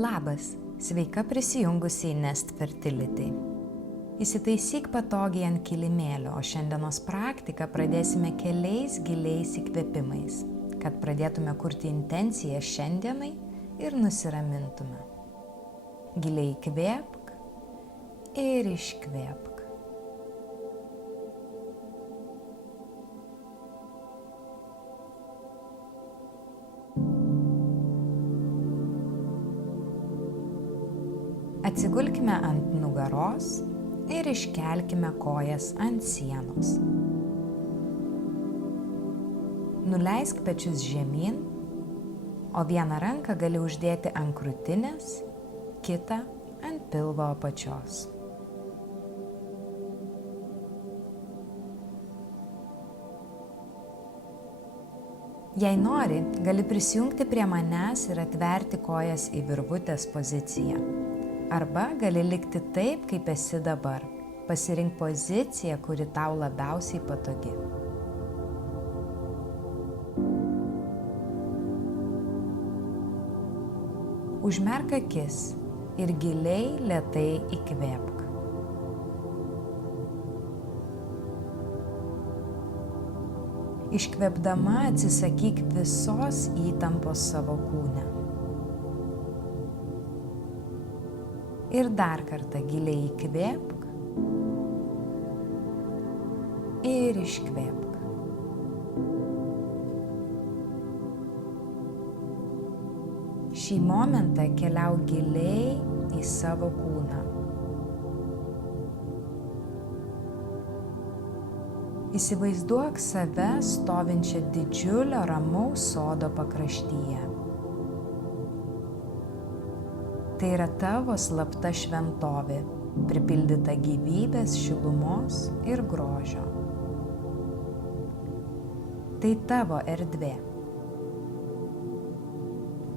Labas, sveika prisijungusi į Nest Fertility. Įsitaisyk patogiai ant kilimėlio, o šiandienos praktiką pradėsime keliais giliais įkvėpimais, kad pradėtume kurti intenciją šiandienai ir nusiramintume. Giliai įkvėpk ir iškvėpk. Atsigulkime ant nugaros ir iškelkime kojas ant sienos. Nuleisk pečius žemyn, o vieną ranką gali uždėti ant krūtinės, kitą ant pilvo apačios. Jei nori, gali prisijungti prie manęs ir atverti kojas į virvutės poziciją. Arba gali likti taip, kaip esi dabar. Pasirink poziciją, kuri tau labiausiai patogi. Užmerk akis ir giliai, lėtai įkvėpk. Iškvėpdama atsisakyk visos įtampos savo kūne. Ir dar kartą giliai įkvėpk ir iškvėpk. Šį momentą keliauk giliai į savo kūną. Įsivaizduok save stovinčią didžiulio ramaus sodo pakraštyje. Tai yra tavo slapta šventovė, pripildyta gyvybės, šilumos ir grožio. Tai tavo erdvė.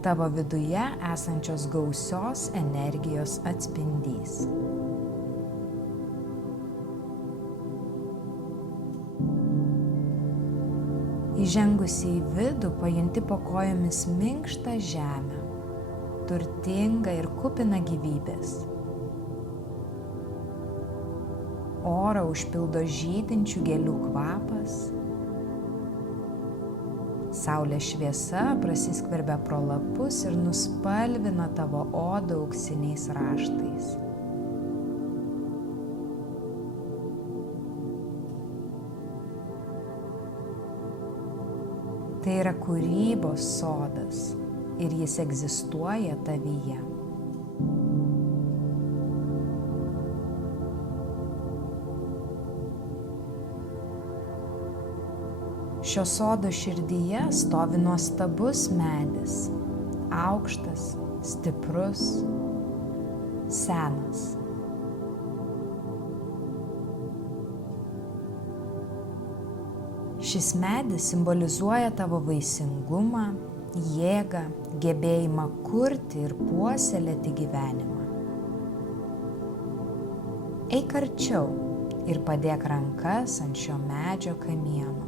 Tavo viduje esančios gausios energijos atspindys. Įžengusi į vidų pajunti po kojomis minkštą žemę, turtinga ir kupina gyvybės. Orą užpildo žydinčių gėlių kvapas. Saulės šviesa prasiskverbia pro lapus ir nuspalvina tavo odą auksiniais raštais. Tai yra kūrybos sodas. Ir jis egzistuoja tavyje. Šio sodo širdyje stovi nuostabus medis, aukštas, stiprus, senas. Šis medis simbolizuoja tavo vaisingumą, jėgą, gebėjimą kurti ir puoselėti gyvenimą. Eik arčiau ir padėk rankas ant šio medžio kamieno.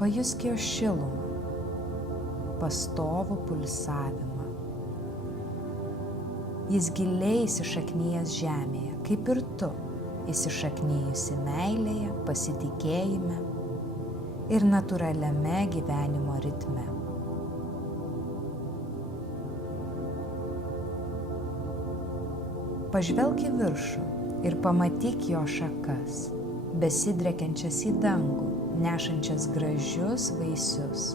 Pajusk jo šilumą, pastovų pulsavimą. Jis giliai įsišaknijęs žemėje, kaip ir tu, įsišaknijusi meilėje, pasitikėjime ir natūraliame gyvenimo ritme. Pažvelk į viršų ir pamatyk jo šakas, besidriekiančias į dangų, nešančias gražius vaisius,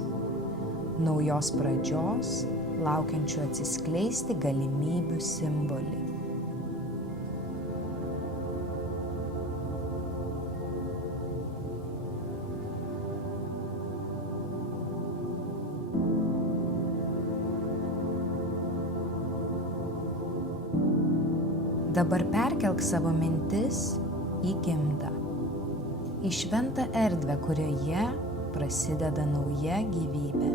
naujos pradžios, laukiančių atsiskleisti galimybių simbolį. Dabar perkelk savo mintis į gimdą, į šventą erdvę, kurioje prasideda nauja gyvybė.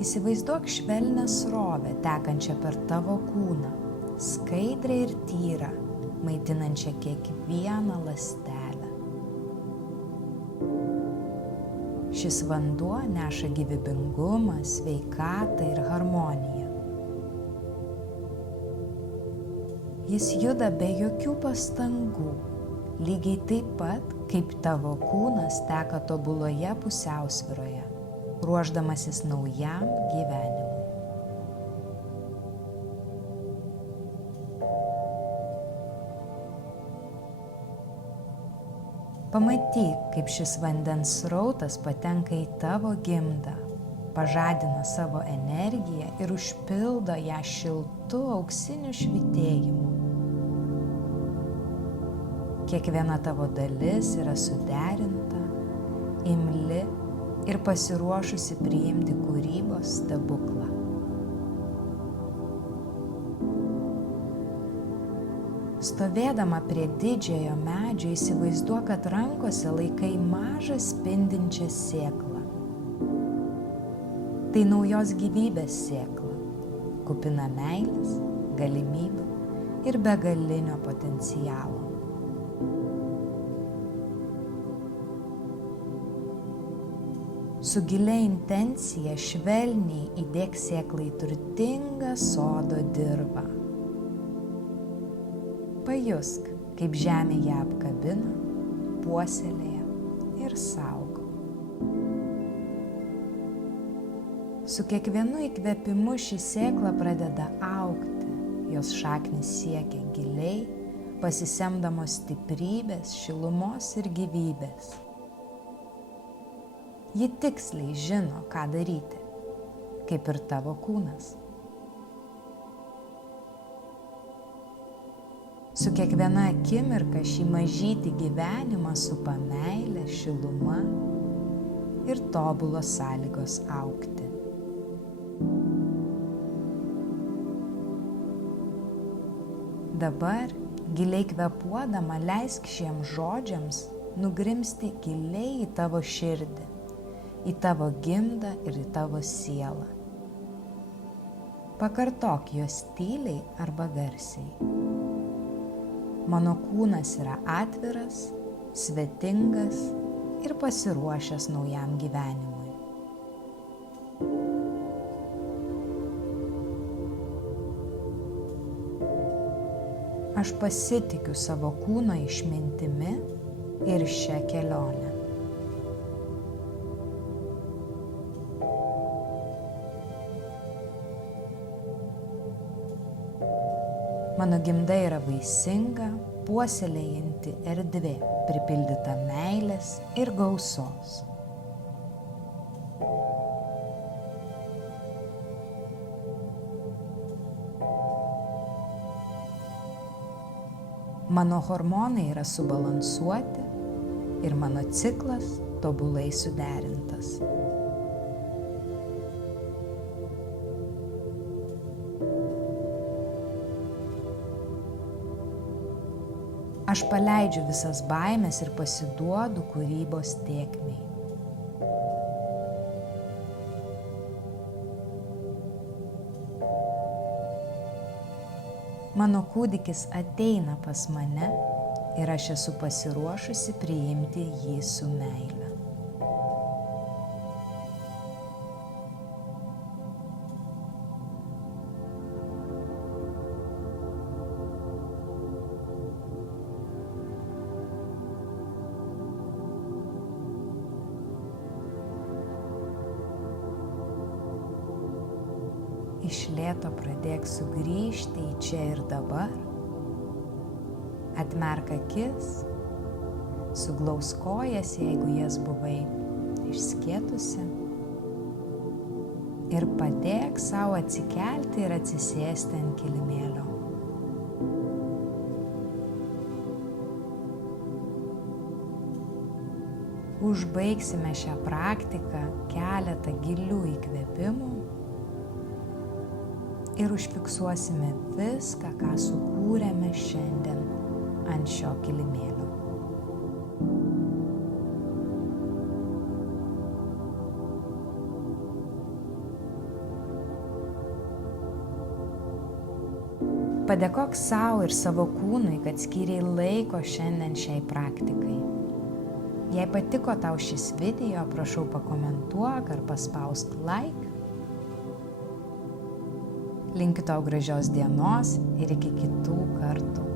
Įsivaizduok švelnią srovę tekančią per tavo kūną, skaidrią ir tyrą, maitinančią kiekvieną ląstelę. Šis vanduo neša gyvybingumą, sveikatą ir harmoniją. Jis juda be jokių pastangų, lygiai taip pat, kaip tavo kūnas teka tobuloje pusiausvyroje, ruošdamasis naujam gyvenimui. Pamatyk, kaip šis vandens srautas patenka į tavo gimdą, pažadina savo energiją ir užpildo ją šiltu auksiniu švytėjimu. Kiekviena tavo dalis yra suderinta, imli ir pasiruošusi priimti kūrybos stebuklą. Stovėdama prie didžiojo medžio įsivaizduok, kad rankose laikai mažą spindinčią sėklą. Tai naujos gyvybės sėkla, kupina meilės, galimybių ir begalinio potencialo. Su gilia intencija švelniai įdėk sėklą į turtingą sodo dirvą. Pajusk, kaip žemė ją apkabina, puoselėja ir saugo. Su kiekvienu įkvėpimu ši sėkla pradeda augti, jos šaknys siekia giliai, pasisemdamos stiprybės, šilumos ir gyvybės. Ji tiksliai žino, ką daryti, kaip ir tavo kūnas. Su kiekviena akimirka šį mažytį gyvenimą supa meilė, šiluma ir tobulos sąlygos augti. Dabar, giliai kvėpuodama, leisk šiems žodžiams nugrimzti giliai į tavo širdį, į tavo gimdą ir į tavo sielą. Pakartok juos tyliai arba garsiai. Mano kūnas yra atviras, svetingas ir pasiruošęs naujam gyvenimui. Aš pasitikiu savo kūno išmintimi ir šią kelionę. Mano gimda yra vaisinga, puoselėjanti erdvė, pripildyta meilės ir gausos. Mano hormonai yra subalansuoti ir mano ciklas tobulai suderintas. Aš paleidžiu visas baimes ir pasiduodu kūrybos tėkmei. Mano kūdikis ateina pas mane ir aš esu pasiruošusi priimti jį su meile. Iš lėto pradėk sugrįžti į čia ir dabar. Atmerk akis, suglausk kojas, jeigu jas buvai išskėtusi. Ir padėk savo atsikelti ir atsisėsti ant kilimėlio. Užbaigsime šią praktiką keletą gilių įkvėpimų ir užfiksuosime viską, ką sukūrėme šiandien ant šio kilimėlio. Padėkok savo ir savo kūnui, kad skyrei laiko šiandien šiai praktikai. Jei patiko tau šis video, prašau pakomentuok ar paspausk like. Linkiu tau gražios dienos ir iki kitų kartų.